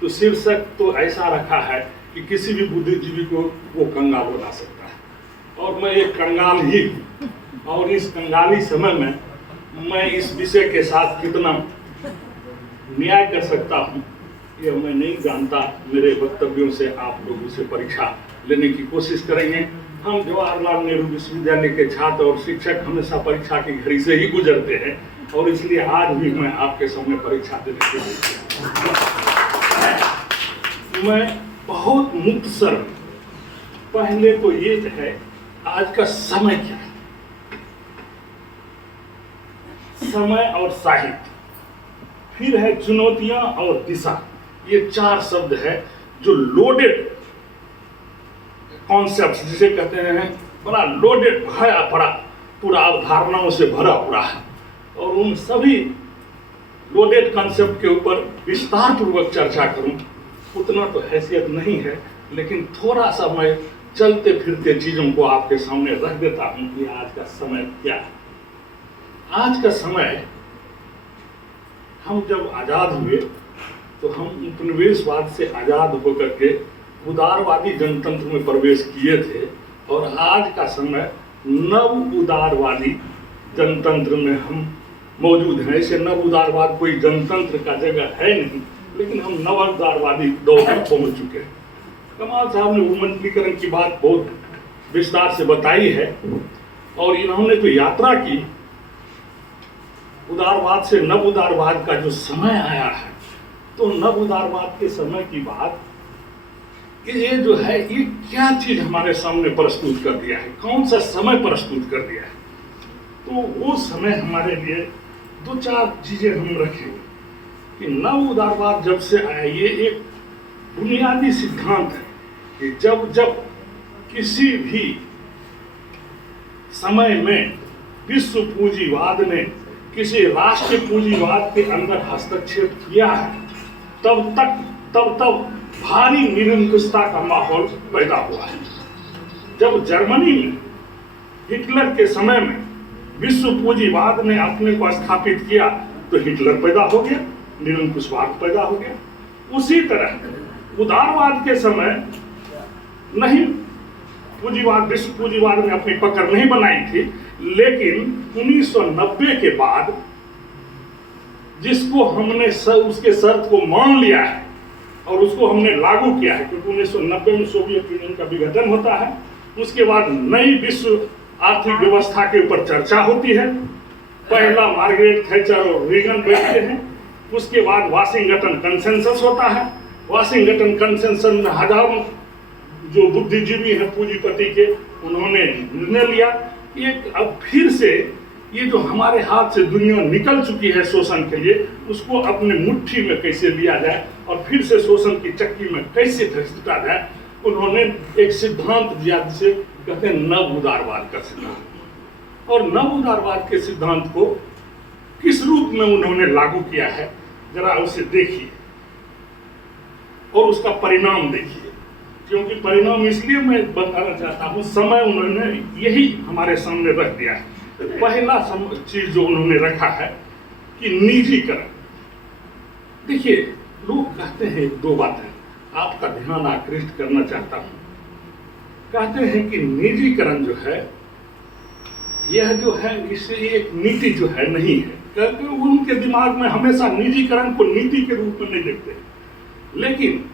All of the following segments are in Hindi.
तो शीर्षक तो ऐसा रखा है कि किसी भी बुद्धिजीवी को वो कंगाल बना सकता है, और मैं एक कंगाल ही हूँ। और इस कंगाली समय में मैं इस विषय के साथ कितना न्याय कर सकता हूँ ये मैं नहीं जानता। मेरे वक्तव्यों से आप लोग उसे परीक्षा लेने की कोशिश करेंगे। हम जवाहरलाल नेहरू विश्वविद्यालय के छात्र और शिक्षक हमेशा परीक्षा की घड़ी से ही गुजरते हैं, और इसलिए आज भी मैं आपके सामने परीक्षा देने के लिए मैं बहुत मुक्त सर। पहले तो ये है आज का समय क्या है, समय और साहित्य, फिर है चुनौतियां और दिशा। ये 4 शब्द है जो लोडेड कॉन्सेप्ट जिसे कहते हैं, बड़ा लोडेड भरा पड़ा, पूरा अवधारणाओं से भरा पड़ा है। और उन सभी लोडेड कॉन्सेप्ट के ऊपर विस्तार पूर्वक चर्चा करूं उतना तो हैसियत नहीं है, लेकिन थोड़ा सा मैं चलते फिरते चीजों को आपके सामने रख देता हूं कि आज का समय क्या है। आज का समय, हम जब आजाद हुए तो हम उपनिवेशवाद से आजाद होकर के उदारवादी जनतंत्र में प्रवेश किए थे, और आज का समय नव उदारवादी जनतंत्र में हम मौजूद हैं। ऐसे नव उदारवाद कोई जनतंत्र का जगह है नहीं, लेकिन हम नव उदारवादी दौर में पहुंच चुके हैं। कमाल साहब ने उन्मंडलीकरण की बात बहुत विस्तार से बताई है, और इन्होंने जो यात्रा की उदारवाद से नव उदारवाद का जो समय आया है, तो नव उदारवाद के समय की बात, ये जो है ये क्या चीज हमारे सामने प्रस्तुत कर दिया है, कौन सा समय प्रस्तुत कर दिया है। तो वो समय हमारे लिए 2-4 चीजें हम रखे हुए कि नव उदारवाद जब से आया, ये एक बुनियादी सिद्धांत है कि जब जब किसी भी समय में विश्व पूंजीवाद ने किसी राष्ट्र पूंजीवाद के अंदर हस्तक्षेप किया है, तब भारी निरंकुशता का माहौल पैदा हुआ है। जब जर्मनी में हिटलर के समय में विश्व पूंजीवाद ने अपने को स्थापित किया तो हिटलर पैदा हो गया, निरंकुशवाद पैदा हो गया। उसी तरह उदारवाद के समय नहीं, पूंजीवाद विश्व पूंजीवाद ने अपनी पकड़ नहीं बनाई थी, लेकिन 1990 के बाद जिसको हमने उसके शर्त को मान लिया है और उसको हमने लागू किया है, क्योंकि 1990 में सोवियत यूनियन का विघटन होता है, उसके बाद नई विश्व आर्थिक व्यवस्था के ऊपर चर्चा होती है। पहला मार्गरेट थैचर और रीगन बैठते हैं, उसके बाद वाशिंगटन कंसेंसस होता है। वाशिंगटन कंसेंसस में हजारों जो बुद्धिजीवी हैं पूंजीपति के, उन्होंने निर्णय लिया एक अब फिर से ये जो हमारे हाथ से दुनिया निकल चुकी है शोषण के लिए, उसको अपने मुट्ठी में कैसे लिया जाए और फिर से शोषण की चक्की में कैसे घसीटा जाए। उन्होंने एक सिद्धांत दिया जिसे कहते हैं नव उदारवाद का सिद्धांत। और नव उदारवाद के सिद्धांत को किस रूप में उन्होंने लागू किया है, जरा उसे देखिए और उसका परिणाम देखिए। क्योंकि परिणाम इसलिए मैं बताना चाहता हूँ, समय उन्होंने यही हमारे सामने रख दिया है। पहला चीज जो उन्होंने रखा है कि निजीकरण। देखिए, लोग कहते हैं 2 बातें, आपका ध्यान आकृष्ट करना चाहता हूं। कहते हैं कि निजीकरण जो है, यह जो है इससे एक नीति जो है नहीं है, क्योंकि उनके दिमाग में हमेशा निजीकरण को नीति के रूप में नहीं देखते, लेकिन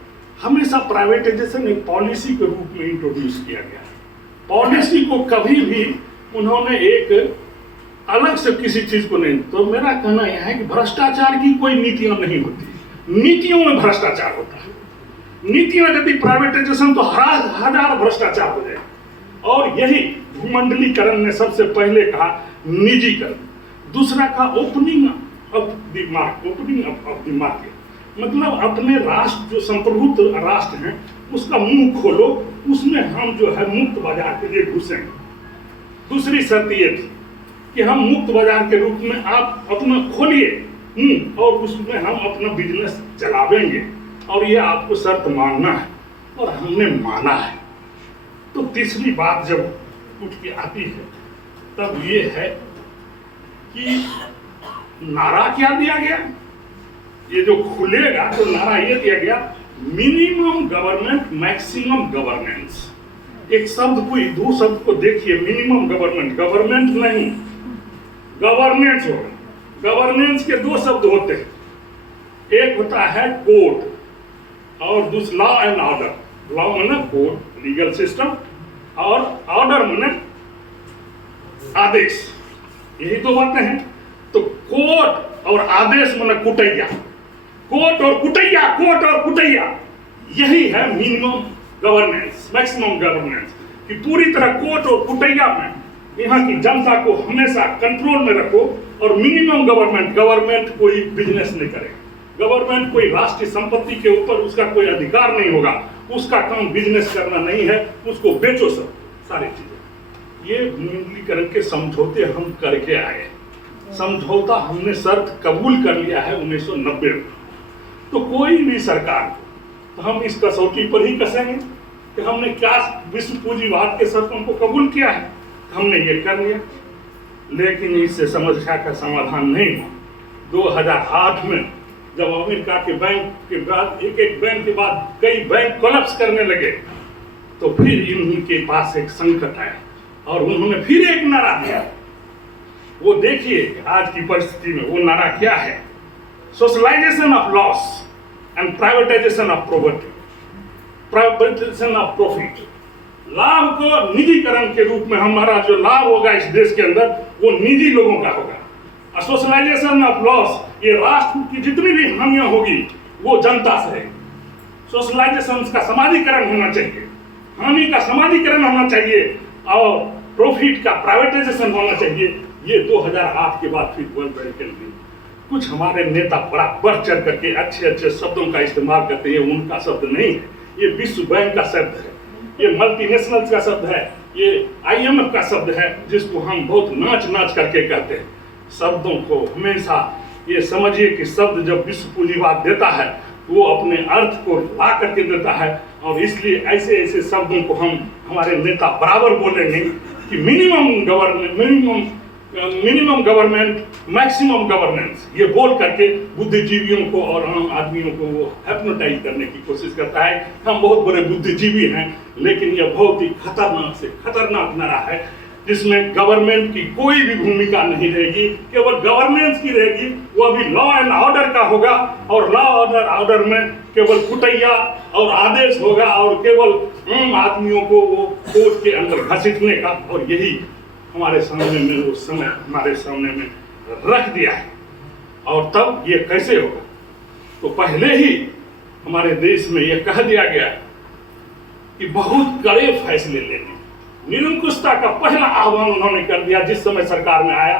हमेशा प्राइवेटाइजेशन एक पॉलिसी के रूप में इंट्रोड्यूस किया गया। पॉलिसी को कभी भी उन्होंने एक अलग से किसी चीज को नहीं। तो मेरा कहना यह है कि भ्रष्टाचार की कोई नीतियां नहीं होती, नीतियों में भ्रष्टाचार होता है। नीतियां यदि प्राइवेटाइजेशन तो हजार भ्रष्टाचार हो जाए। और यही भूमंडलीकरण ने सबसे पहले कहा निजीकरण, दूसरा कहा ओपनिंग ऑफ द मार्केट, मतलब अपने राष्ट्र जो संप्रभुत्व राष्ट्र हैं उसका मुंह खोलो, उसमें हम जो है मुक्त बाजार के लिए घुसेंगे। दूसरी शर्त ये थी कि हम मुक्त बाजार के रूप में आप अपना खोलिए और उसमें हम अपना बिजनेस चलावेंगे, और ये आपको शर्त मानना है, और हमने माना है। तो तीसरी बात जब उठ के आती है तब ये है कि नारा क्या दिया गया, ये जो खुलेगा तो नारा ये दिया गया, मिनिमम गवर्नमेंट मैक्सिमम गवर्नेंस। एक शब्द को, दो शब्द को देखिए, मिनिमम गवर्नमेंट, गवर्नमेंट नहीं गवर्नेंस होगा। गवर्नेंस के दो शब्द होते हैं, एक होता है कोड और दूसरा लॉ एंड ऑर्डर। लॉ माने कोड, लीगल सिस्टम, और ऑर्डर माने आदेश। यही तो बातें हैं। तो कोड और आदेश माने कुटैया, कोट और कुटैया, कोट और कुटैया, यही है मिनिमम गवर्नेंस मैक्सिमम गवर्नेंस। कि पूरी तरह कोट और कुटैया में यहाँ की जनता को हमेशा कंट्रोल में रखो। और मिनिमम गवर्नमेंट, गवर्नमेंट कोई बिजनेस नहीं करे, गवर्नमेंट कोई राष्ट्रीय संपत्ति के ऊपर उसका कोई अधिकार नहीं होगा, उसका काम बिजनेस करना नहीं है, उसको बेचो सब सारी चीजें। ये विमुद्रीकरण के समझौते हम करके आए, समझौता हमने शर्त कबूल कर लिया है 1990 में। तो कोई भी सरकार, तो हम इस कसौटी पर ही कसेंगे कि हमने क्या विश्व पूंजीवाद के शर्तों को कबूल किया है, हमने ये कर लिया। लेकिन इससे समस्या का समाधान नहीं हुआ। 2008 में जब अमेरिका के बैंक के बाद एक बैंक के बाद कई बैंक कोलैप्स करने लगे, तो फिर इनके पास एक संकट आया और उन्होंने फिर एक नारा दिया। वो देखिए आज की परिस्थिति में वो नारा क्या है, socialisation of loss and privatisation of property, privatisation of profit. लाभ को निजीकरण के रूप में हमारा जो लाभ होगा इस देश के अंदर वो निजी लोगों का होगा। सोशलाइजेशन ऑफ लॉस, ये राष्ट्र की जितनी भी हानियां होगी वो जनता से है। सोशलाइजेशन का समाजीकरण होना चाहिए, हानि का समाजीकरण होना चाहिए और प्रॉफिट का प्राइवेटाइजेशन होना चाहिए। ये 2008 के बाद फिर वर्ल्ड बैंक के लिए कुछ हमारे नेता बड़ा बढ़ चढ़ करके अच्छे अच्छे शब्दों का इस्तेमाल करते हैं। उनका शब्द नहीं है, ये विश्व बैंक का शब्द है, ये मल्टीनेशनल का शब्द है, ये IMF का शब्द है, जिसको हम बहुत नाच नाच करके कहते हैं। शब्दों को हमेशा ये समझिए कि शब्द जब विश्व पूंजीवाद देता है वो अपने अर्थ को ला करके देता है। और इसलिए ऐसे ऐसे शब्दों को हम हमारे नेता बराबर बोलेंगे कि मिनिमम गवर्नमेंट मैक्सिमम गवर्नेंस, ये बोल करके बुद्धिजीवियों को और आम आदमियों को वो हिप्नोटाइज करने की कोशिश करता है। हम बहुत बड़े बुद्धिजीवी हैं, लेकिन यह बहुत ही खतरनाक से खतरनाक नारा है जिसमें गवर्नमेंट की कोई भी भूमिका नहीं रहेगी, केवल गवर्नेंस की रहेगी। वो अभी लॉ एंड ऑर्डर का होगा और लॉ ऑर्डर में केवल कुटैया और आदेश होगा और केवल आम आदमियों को वो कोर्ट के अंदर घसीटने का। और यही हमारे सामने में उस समय हमारे सामने में रख दिया है। और तब ये कैसे होगा, तो पहले ही हमारे देश में ये कह दिया गया कि बहुत कड़े फैसले लेने। निरंकुशता का पहला आह्वान उन्होंने कर दिया जिस समय सरकार में आया,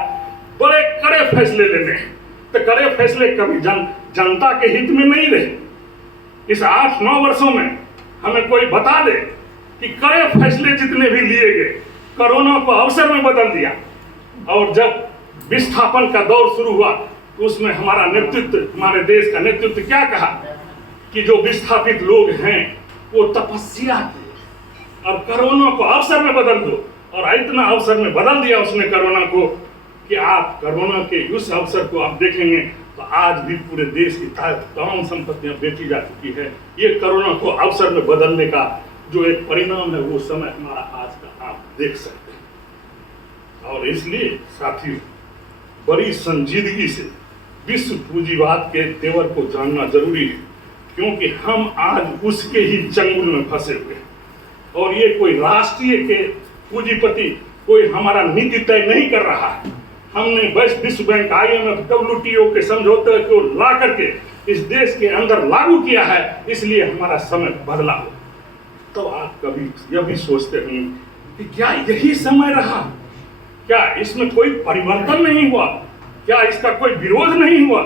बड़े कड़े फैसले लेने हैं। तो कड़े फैसले कभी जनता के हित में नहीं रहे। इस 8-9 वर्षों में हमें कोई बता दे कि कड़े फैसले जितने भी लिए गए, कोरोना को अवसर में बदल दिया। और जब विस्थापन का दौर शुरू हुआ तो उसमें हमारा नेतृत्व, हमारे देश का नेतृत्व क्या कहा कि जो विस्थापित लोग हैं वो तपस्या की और कोरोना को अवसर में बदल दो। और इतना अवसर में बदल दिया उसने कोरोना को कि आप कोरोना के उस अवसर को आप देखेंगे तो आज भी पूरे देश की तमाम संपत्तियां बेची जा चुकी है। ये कोरोना को अवसर में बदलने का जो एक परिणाम है वो समय हमारा आज का आप देख सकते हैं। और इसलिए साथियों, बड़ी संजीदगी से विश्व पूंजीवाद के तेवर को जानना जरूरी है, क्योंकि हम आज उसके ही चंगुल में फंसे हुए हैं। और ये कोई राष्ट्रीय के पूंजीपति कोई हमारा नीति तय नहीं कर रहा है। हमने बस विश्व बैंक, IMF, WTO के समझौते को ला करके इस देश के अंदर लागू किया है, इसलिए हमारा समय बदला हो। तो आप कभी यह भी सोचते होंगे कि क्या यही समय रहा, क्या इसमें कोई परिवर्तन नहीं हुआ, क्या इसका कोई विरोध नहीं हुआ,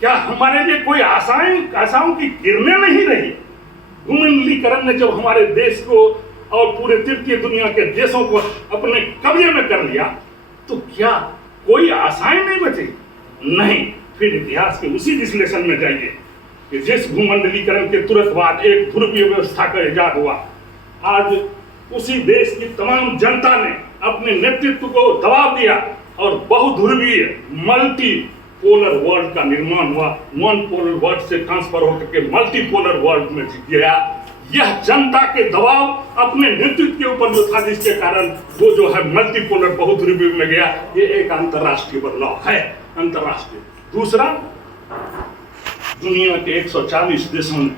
क्या हमारे लिए कोई आशाओं की किरणें नहीं रही। विमुद्रीकरण ने जब हमारे देश को और पूरे तृतीय दुनिया के देशों को अपने कब्जे में कर लिया तो क्या कोई आशाएं नहीं बची? नहीं। फिर इतिहास के उसी विश्लेषण में जाइए कि जिस भूमंडलीकरण के तुरंत बाद एक ध्रुवीय व्यवस्था का इजाद हुआ, आज उसी देश की तमाम जनता ने अपने नेतृत्व को दबाव दिया और बहुध्रुवीय मल्टी पोलर वर्ल्ड का निर्माण हुआ, वन पोलर वर्ल्ड से ट्रांसफर होकर के मल्टीपोलर वर्ल्ड में गया। यह जनता के दबाव अपने नेतृत्व के ऊपर जो था, जिसके कारण वो जो है मल्टीपोलर बहुत रिव्यू में गया। ये एक अंतर्राष्ट्रीय बदलाव है, अंतर्राष्ट्रीय। दूसरा, दुनिया के 140 देशों ने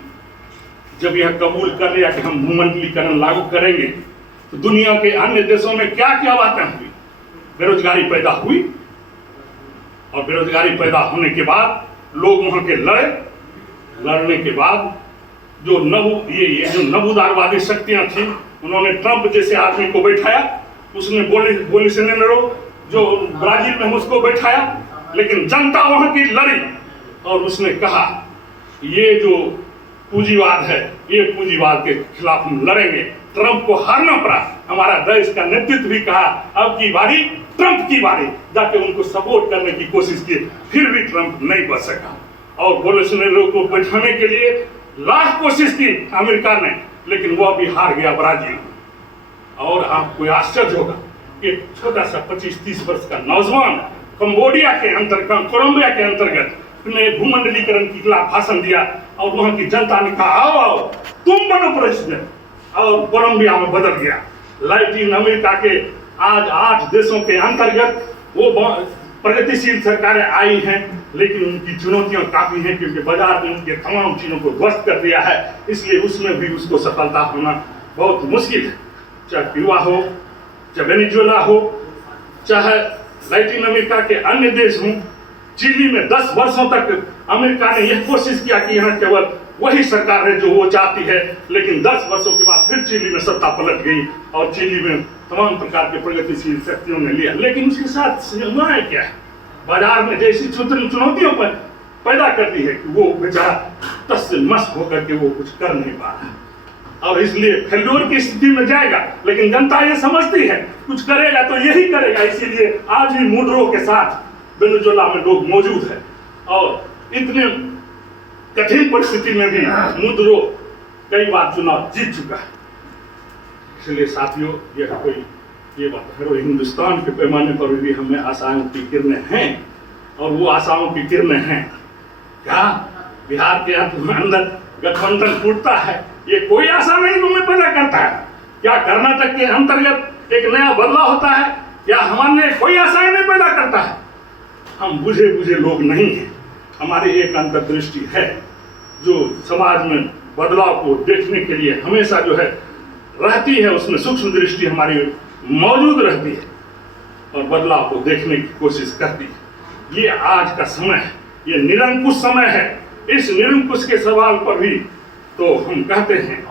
जब यह कबूल कर लिया कि हम भूमंडलीकरण लागू करेंगे, तो दुनिया के अन्य देशों में क्या क्या बातें हुई? बेरोजगारी पैदा हुई, और बेरोजगारी पैदा होने के बाद लोग वहां के लड़ने के बाद जो नवोदारवादी शक्तियां थी, उन्होंने ट्रंप जैसे आदमी को बैठाया, उसने बोल्सोनारो जो ब्राजील में उसको बैठाया, लेकिन जनता वहां की लड़ी और उसने कहा ये जो पूंजीवाद है, ये पूंजीवाद के खिलाफ हम लड़ेंगे। ट्रंप को हारना पड़ा। हमारा देश का नेतृत्व भी कहा अब की बारी ट्रंप की बारी, जाके उनको सपोर्ट करने की कोशिश की, फिर भी ट्रंप नहीं बच सका। और बोल्सोनारो को बैठाने के लिए लाख कोशिश की अमेरिका ने, लेकिन वह भी हार गया ब्राजील। और आपको आश्चर्य होगा कि छोटा सा 25-30 वर्ष का नौजवान कोलंबिया के अंतर्गत ने भूमंडलीकरण के खिलाफ भाषण दिया, और वहां की जनता ने कहा आओ आओ तुम बनो प्रेसिडेंट, और कोलंबिया में बदल गया। लैटिन अमेरिका के आज 8 देशों के अंतर्गत वो प्रगतिशील सरकारें आई हैं, लेकिन उनकी चुनौतियां काफी हैं, क्योंकि बाजार में उनके तमाम चीजों को ध्वस्त कर दिया है। इसलिए उसमें भी उसको सफलता होना बहुत मुश्किल है। चाहे क्यूबा हो, चाहे वेनेजुएला हो, चाहे लैटिन अमेरिका के अन्य देश हों। चिली में 10 वर्षों तक अमेरिका ने यह कोशिश किया कि यहाँ केवल वही सरकार है जो वो चाहती है, लेकिन 10 वर्षों के बाद फिर चिली में सत्ता पलट गई और चिली में तमाम प्रकार के प्रगतिशील शक्तियों ने लिया। लेकिन उसके साथ हुआ क्या है, बाजार में जैसी चुनौतियों पर पैदा करती है कि वो बेचारा तस से मस होकर के वो कुछ कर नहीं पा रहा, और इसलिए फेल्योर की स्थिति में जाएगा। लेकिन जनता ये समझती है कुछ करेगा तो यही करेगा, इसीलिए आज भी मुडरो के साथ वेनेजुएला में लोग मौजूद है, और इतने कठिन परिस्थिति में भी मुडरो कई बार चुनाव जीत चुका है। इसलिए साथियों, ये बात है, हिंदुस्तान के पैमाने पर भी हमें आशाओं की किरणें हैं, और वो आशाओं की किरणें हैं। क्या बिहार के अंदर गठबंधन टूटता है, ये कोई आशा नहीं तुम्हें पैदा करता है? क्या कर्नाटक के अंतर्गत एक नया बदलाव होता है? क्या हमारे लिए कोई आशाएं नहीं पैदा करता है? हम बुझे लोग नहीं हैं। हमारी एक अंतर्दृष्टि है जो समाज में बदलाव को देखने के लिए हमेशा जो है रहती है, उसमें सूक्ष्म दृष्टि हमारी मौजूद रहती है और बदलाव को देखने की कोशिश करती है। ये आज का समय है, ये निरंकुश समय है। इस निरंकुश के सवाल पर भी तो हम कहते हैं,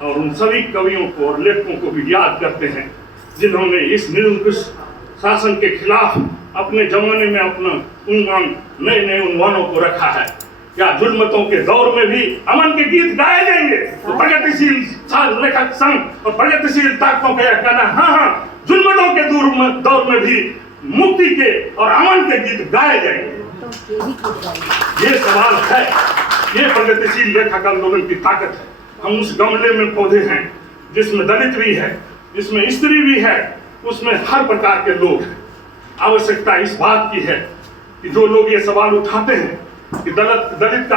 और उन सभी कवियों को और लेखकों को भी याद करते हैं जिन्होंने इस निरंकुश शासन के खिलाफ अपने जमाने में अपना नए उन्वानों को रखा है। क्या जुल्मतों के दौर में भी अमन के गीत गाए जाएंगे? तो प्रगतिशील लेखक संघ और प्रगतिशील ताकतों का यह कहना, हाँ, जुल्मतों के दौर में भी मुक्ति के और अमन के गीत गाए जाएंगे। ये सवाल है, ये प्रगतिशील लेखक आंदोलन की ताकत है। हम उस गमले में पौधे हैं जिसमें दलित भी है, जिसमें स्त्री भी है, उसमें हर प्रकार के लोग हैं। आवश्यकता इस बात की है कि जो लोग ये सवाल उठाते हैं कि दलित का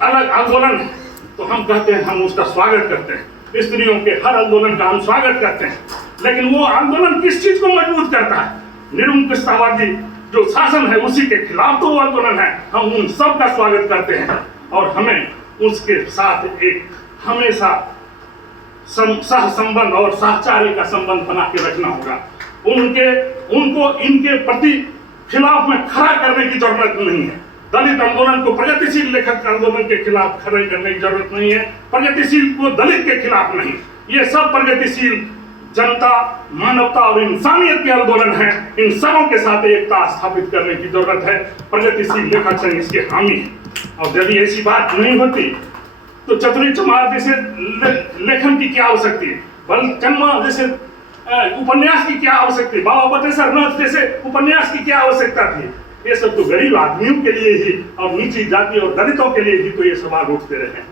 अलग आंदोलन है, तो हम कहते हैं हम उसका स्वागत करते हैं। स्त्रियों के हर आंदोलन का हम स्वागत करते हैं, लेकिन वो आंदोलन किस चीज को मजबूत करता है? निरंकुशतावादी जो शासन है उसी के खिलाफ तो वो आंदोलन है। हम उन सब का स्वागत करते हैं, और हमें उसके साथ एक हमेशा सह संबंध और सहचार्य का संबंध बना के रखना होगा। उनको इनके प्रति खिलाफ में खड़ा करने की जरूरत नहीं है। दलित आंदोलन को प्रगतिशील लेखक आंदोलन के खिलाफ खड़े करने की जरूरत नहीं है, प्रगतिशील को दलित के खिलाफ नहीं। ये सब प्रगतिशील जनता, मानवता और इंसानियत के आंदोलन है। इन सबों के साथ एकता स्थापित करने की जरूरत है। प्रगतिशील लेखक संघ इसके हामी है, और यदि ऐसी बात नहीं होती तो चतुरी चमार जैसे लेखन की क्या आवश्यकता है, बलचन्मा जैसे उपन्यास की क्या आवश्यकता है, बाबा बटेश्वर नाथ जैसे उपन्यास की क्या आवश्यकता थी? ये सब तो गरीब आदमियों के लिए ही और नीची जाति और दलितों के लिए ही तो ये सवाल उठते रहे।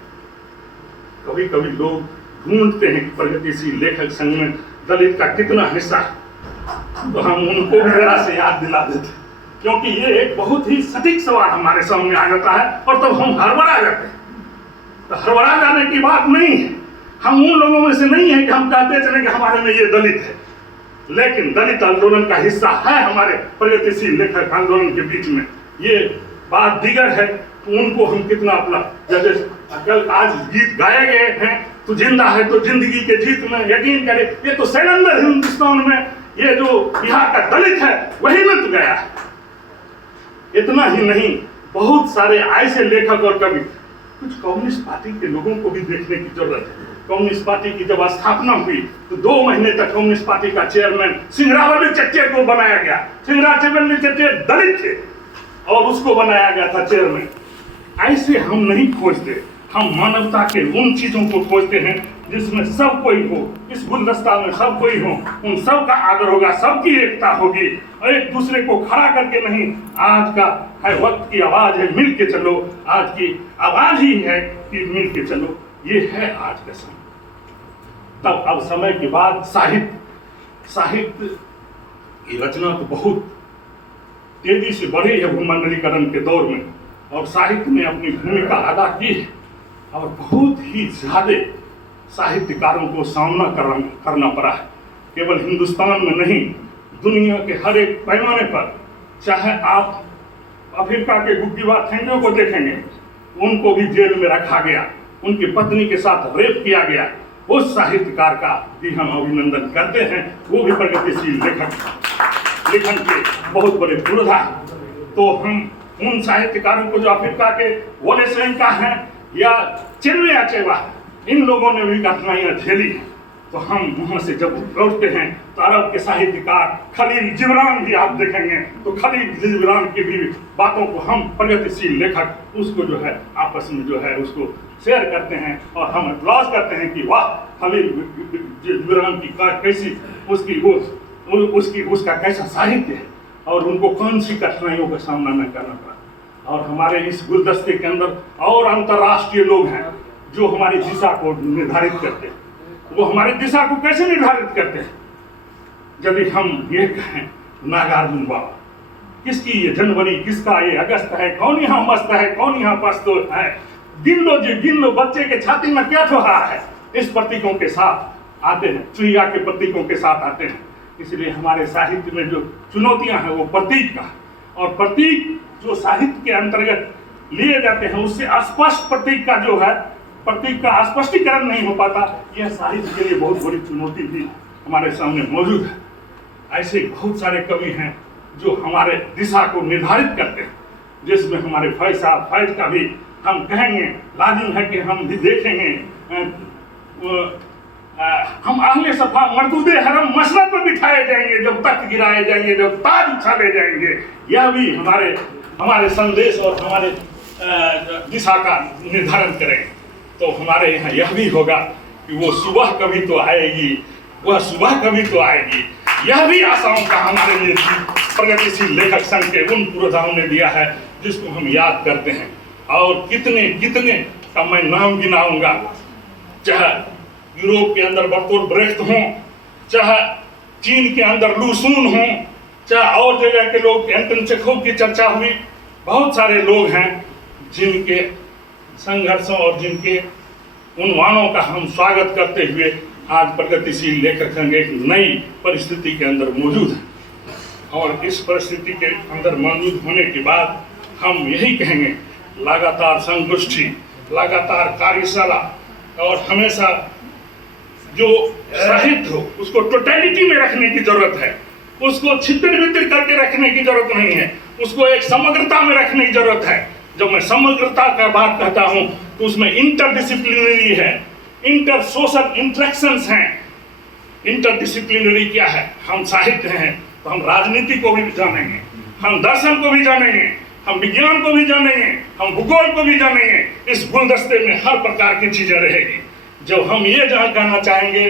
कभी कभी लोग ढूंढते हैं कि प्रगतिशील लेखक संघ में दलित का कितना हिस्सा है, तो हम उनको भी जरा से याद दिला देते क्योंकि ये एक बहुत ही सटीक सवाल हमारे सामने आ जाता है और तब हम हड़बड़ा जाते हैं। तो हड़बड़ा जाने की बात नहीं है, हम उन लोगों में से नहीं है कि हम कहते चले कि हमारे में ये दलित है, लेकिन दलित आंदोलन का हिस्सा है हमारे प्रगतिशील लेखक आंदोलन के बीच में। ये बात दीगर है तो उनको हम कितना अपना, जैसे कल आज गीत गाए गए हैं, तो जिंदा है तो जिंदगी के जीत में यकीन करे, ये तो सैलंदर हिंदुस्तान में ये जो बिहार का दलित है वही में तो गया है। इतना ही नहीं, बहुत सारे ऐसे लेखक और कवि, कुछ कम्युनिस्ट पार्टी के लोगों को भी देखने की जरूरत है। कम्युनिस्ट पार्टी की जब स्थापना हुई तो 2 महीने तक कम्युनिस्ट पार्टी का चेयरमैन सिंगरावली चट्टे को बनाया गया। सिंगरावली चट्टे दलित थे और उसको बनाया गया था चेयरमैन। ऐसे हम नहीं खोजते, हम मानवता के उन चीजों को खोजते हैं जिसमें सब कोई हो, इस गुलदस्ता में सब कोई हो, उन सब का आदर होगा, सबकी एकता होगी और एक दूसरे को खड़ा करके नहीं। आज का है वक्त की आवाज है, मिल के चलो, आज की आवाज ही है कि मिल के चलो, ये है आज का समय। तब अब समय के बाद साहित्य की रचना तो बहुत तेजी से बढ़ी है भूमंडलीकरण के दौर में, और साहित्य ने अपनी भूमिका अदा की है और बहुत ही ज्यादा साहित्यकारों को सामना करना पड़ा है। केवल हिंदुस्तान में नहीं, दुनिया के हर एक पैमाने पर, चाहे आप अफ्रीका के गुग्गीवा थेंगों को देखेंगे, उनको भी जेल में रखा गया, उनकी पत्नी के साथ रेप किया गया। उस साहित्यकार का भी हम अभिनंदन करते हैं, वो भी प्रगतिशील लेखन के बहुत बड़े पुरोधा है। तो हम उन साहित्यकारों को जो अफ्रीका के वोले सेंका हैं या चिन्वे अचेवा, इन लोगों ने भी कठिनाइयां झेली हैं। तो हम वहाँ से जब लौटते हैं तो अरब के साहित्यकार खलील जिब्रान भी आप देखेंगे, तो खलील जिब्रान की भी बातों को हम प्रगतिशील लेखक उसको जो है आपस में जो है उसको शेयर करते हैं और हम अप्लॉज करते हैं कि वाह, खलील जिब्रान की कैसी उसका कैसा साहित्य है और उनको कौन सी कठिनाइयों का सामना न करना पड़ा। और हमारे इस गुलदस्ते के अंदर और अंतर्राष्ट्रीय लोग हैं जो हमारी दिशा को निर्धारित करते हैं। वो हमारी दिशा को कैसे निर्धारित करते हैं? यदि हम ये कहें नागार्जुन बाबा, किसकी ये जनवरी, किसका ये अगस्त है, कौन यहाँ मस्त है, कौन यहाँ पस्त है, गिन लो बच्चे के छाती में क्या ठोहा है, इस प्रतीकों के साथ आते हैं, चुहिया के प्रतीकों के साथ आते हैं। इसलिए हमारे साहित्य में जो चुनौतियां हैं वो प्रतीक का, और प्रतीक जो साहित्य के अंतर्गत लिए जाते हैं उससे अस्पष्ट प्रतीक का जो है, प्रतीक का स्पष्टीकरण नहीं हो पाता। यह साहित्य के लिए बहुत बड़ी चुनौती भी हमारे सामने मौजूद है। ऐसे बहुत सारे कवि हैं जो हमारे दिशा को निर्धारित करते हैं, जिसमें हमारे फैज का भी हम कहेंगे लाजिम है कि हम भी देखेंगे। हम अहले सफा मरदूदे हरम मसनद पर बिठाए जाएंगे, जब तक गिराए जाएंगे, जब ताज उछाले जाएंगे। यह भी हमारे संदेश और हमारे दिशा का निर्धारण करेंगे। तो हमारे यहाँ यह भी होगा कि वो सुबह कभी तो आएगी, वह सुबह कभी तो आएगी। यह भी आशाओं का हमारे लिए प्रगतिशील लेखक संघ के उन पुरोधाओं ने दिया है जिसको हम याद करते हैं। और कितने का मैं नाम गिनाऊंगा, चाहे यूरोप के अंदर बर्टोल्ट ब्रेख्त हों, चाहे चीन के अंदर लू सून हों, चाहे और जगह के लोग, एंटन चेखोव की चर्चा हुई। बहुत सारे लोग हैं जिनके संघर्षों और जिनके उन्वानों का हम स्वागत करते हुए आज प्रगतिशील लेखक संघ एक नई परिस्थिति के अंदर मौजूद है। और इस परिस्थिति के अंदर मौजूद होने के बाद हम यही कहेंगे, लगातार संगोष्ठी, लगातार कार्यशाला, और हमेशा जो साहित्य हो उसको टोटलिटी में रखने की जरूरत है, उसको छितर बितर करके रखने की जरूरत नहीं है, उसको एक समग्रता में रखने की जरूरत है। जब मैं समग्रता का बात कहता हूं तो उसमें इंटरडिसिप्लिनरी है, इंटर सोशल इंटरेक्शंस हैं। इंटरडिसिप्लिनरी क्या है? हम साहित्य हैं तो हम राजनीति को भी जानेंगे, हम दर्शन को भी जानेंगे, हम विज्ञान को भी जानेंगे, हम भूगोल को भी जानेंगे। इस गुलदस्ते में हर प्रकार की चीजें रहेगी। जब हम ये कहना चाहेंगे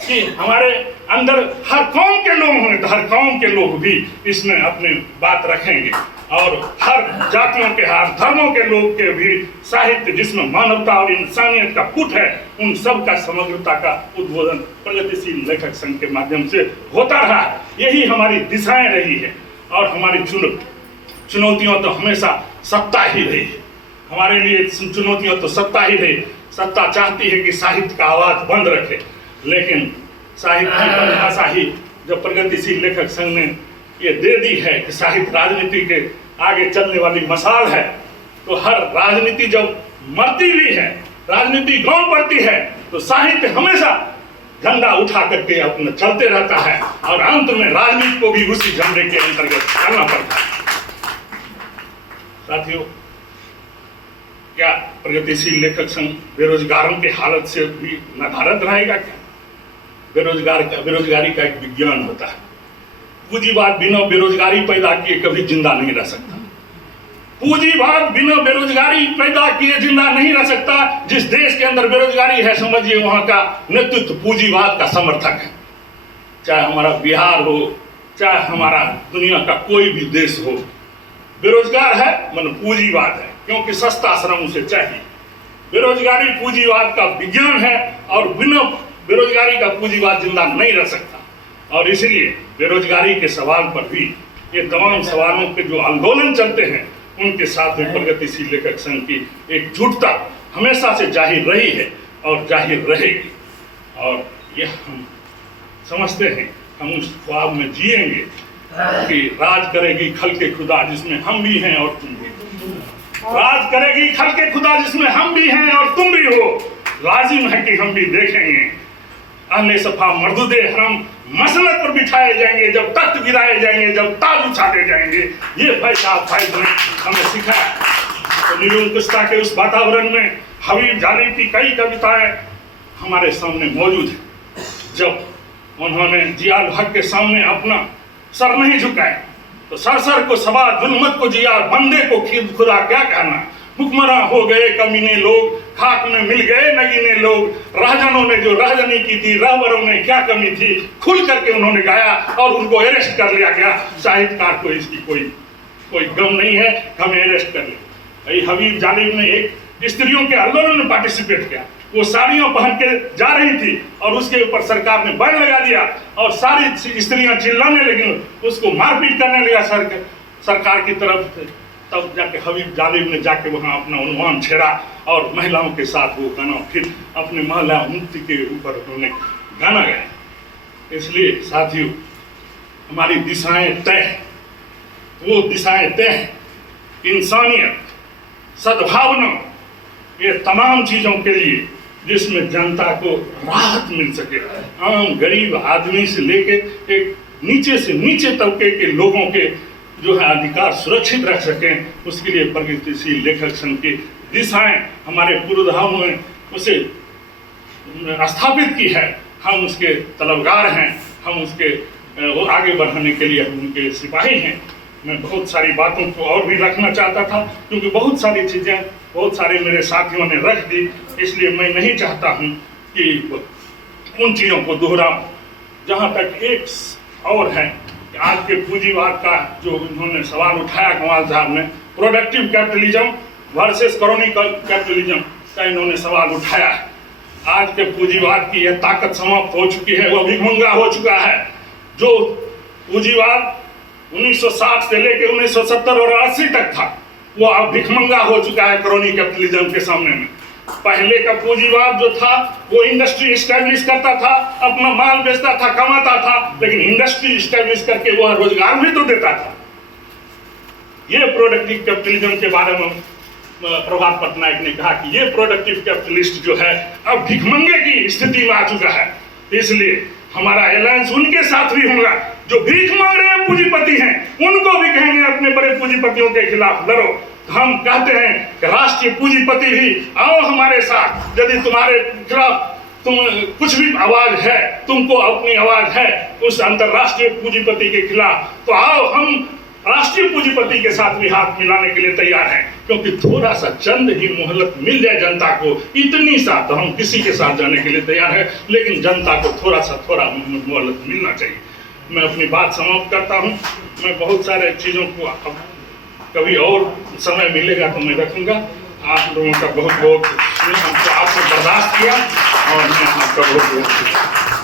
कि हमारे अंदर हर कौम के लोग होंगे तो हर कौम के लोग भी इसमें अपनी बात रखेंगे, और हर जातियों के, हर धर्मों के लोग के भी साहित्य जिसमें मानवता और इंसानियत का पुट है, उन सब का समग्रता का उद्बोधन प्रगतिशील लेखक संघ के माध्यम से होता रहा। यही हमारी दिशाएं रही है और हमारी चुनौतियां तो हमेशा सत्ता ही रही है, हमारे लिए चुनौतियां तो सत्ता ही रही। सत्ता चाहती है कि साहित्य का आवाज बंद रखे, लेकिन साहित्य की परिभाषा ही जब प्रगतिशील लेखक संघ ने ये दे दी है कि साहित्य राजनीति के आगे चलने वाली मशाल है, तो हर राजनीति जब मरती भी है, राजनीति गांव पड़ती है, तो साहित्य हमेशा झंडा उठा करके अपना चलते रहता है और अंत में राजनीति को भी उसी झंडे के अंतर्गत चलना पड़ता है। साथियों, क्या प्रगतिशील लेखक संघ बेरोजगारों के हालत से भी नदारद रहेगा क्या? बेरोजगारी का एक विज्ञान होता है। पूंजीवाद बिना बेरोजगारी पैदा किए कभी जिंदा नहीं रह सकता। पूंजीवाद बिना बेरोजगारी पैदा किए जिंदा नहीं रह सकता। जिस देश के अंदर बेरोजगारी है, समझिए वहां का नेतृत्व पूंजीवाद का समर्थक है। चाहे हमारा बिहार हो, चाहे हमारा दुनिया का कोई भी देश हो, बेरोजगार है मतलब पूंजीवाद है, क्योंकि सस्ता श्रम उसे चाहिए। बेरोजगारी पूंजीवाद का विज्ञान है और बिना बेरोजगारी का पूंजीवाद जिंदा नहीं रह सकता। और इसलिए बेरोजगारी के सवाल पर भी ये तमाम सवालों के जो आंदोलन चलते हैं, उनके साथ में प्रगतिशील लेखक संघ की एकजुटता हमेशा से जाहिर रही है और जाहिर रहेगी। और यह हम समझते हैं, हम उस ख्वाब में जिएंगे कि राज करेगी खल के खुदा जिसमें हम भी हैं और तुम भी हो। राज करेगी खल के खुदा जिसमें हम भी हैं और तुम भी हो। लाजिम है कि हम भी देखेंगे। अहले सफा मर्दुदे हरम मसनद पर बिठाए जाएंगे, जब तख्त गिराए जाएंगे, जब ताज उछाले जाएंगे। ये भाई साहब फायद ने हमें सिखाया। तो निरंकुशता के उस वातावरण में हबीब जालिब की कई कविताएं हमारे सामने मौजूद है। जब उन्होंने जियाल हक के सामने अपना सर नहीं झुकाए, तो सर को सवा जुल्मत को जिया, बंदे को खुदा क्या कहना। हुक्मरां हो गए कमीने लोग, खाक में मिल गए नगीने लोग। राहजनों ने जो राहजनी की थी, रहबरों ने क्या कमी थी, खुल करके उन्होंने गाया और उनको अरेस्ट कर लिया गया। साहित्यकार को इसकी कोई गम नहीं है, हमें अरेस्ट कर लिया। हबीब जालिब ने एक स्त्रियों के आंदोलन में पार्टिसिपेट किया। वो साड़ियां पहन के जा रही थी और उसके ऊपर सरकार ने बैन लगा दिया और सारी स्त्रियां चिल्लाने लगी, उसको मारपीट करने लगा सरकार की तरफ से। तब जाके हबीब जालिब ने जाके वहाँ अपना उन्वान छेड़ा और महिलाओं के साथ वो गाना फिर अपने महिला मुक्ति के ऊपर उन्होंने गाना गाया। इसलिए साथियों, हमारी दिशाएं तय, वो दिशाएं तय, इंसानियत, सद्भावना, ये तमाम चीजों के लिए जिसमें जनता को राहत मिल सके। आम गरीब आदमी से लेके एक नीचे से नीचे तबके के लोगों के जो है अधिकार सुरक्षित रख सकें, उसके लिए प्रगतिशील लेखक संघ की दिशाएं हमारे पूर्वधाओं ने उसे स्थापित की है। हम उसके तलबगार हैं, हम उसके आगे बढ़ाने के लिए हम उनके सिपाही हैं। मैं बहुत सारी बातों को और भी रखना चाहता था, क्योंकि बहुत सारी चीज़ें बहुत सारे मेरे साथियों ने रख दी, इसलिए मैं नहीं चाहता हूँ कि उन चीज़ों को दोहराऊं। जहाँ तक एक और है, आज के पूंजीवाद का जो उन्होंने सवाल उठाया कमाल साहब ने, productive capitalism versus colonial capitalism का इन्होंने सवाल उठाया है। आज के पूंजीवाद की यह ताकत समाप्त हो चुकी है, वह भिखमंगा हो चुका है। जो पूंजीवाद 1960 से लेकर 1970 और 80 तक था, वो अब भिखमंगा हो चुका है कॉलोनियल कैपिटलिज्म के सामने में। पहले का पूंजीवाद जो था वो इंडस्ट्री एस्टैब्लिश करता था, अपना माल बेचता था, कमाता था, लेकिन इंडस्ट्री एस्टैब्लिश करके वह रोजगार भी तो देता था। ये प्रोडक्टिव कैपिटलिज्म के बारे में प्रभात पटनायक ने कहा कि ये प्रोडक्टिव कैपिटलिस्ट जो है अब भिखमंगे की स्थिति में आ चुका है। इसलिए हमारा अलायंस उनके साथ भी होगा जो भीख मांग रहे पूंजीपति हैं, उनको भी कहेंगे अपने बड़े पूंजीपतियों के खिलाफ लड़ो। हम कहते हैं कि राष्ट्रीय पूंजीपति भी आओ हमारे साथ। यदि तुम्हारे खिलाफ तुम कुछ भी आवाज है, तुमको अपनी आवाज है उस अंतरराष्ट्रीय पूंजीपति के खिलाफ, तो आओ हम राष्ट्रीय पूंजीपति के साथ भी हाथ मिलाने के लिए तैयार हैं। क्योंकि थोड़ा सा चंद ही मोहलत मिल जाए जनता को, इतनी सा तो हम किसी के साथ जाने के लिए तैयार है, लेकिन जनता को थोड़ा मोहलत मिलना चाहिए। मैं अपनी बात समाप्त करता हूँ। मैं बहुत सारे चीज़ों को कभी और समय मिलेगा तो मैं रखूँगा। आप लोगों का बहुत बहुत आपने बर्दाश्त किया और मैं आपका बहुत बहुत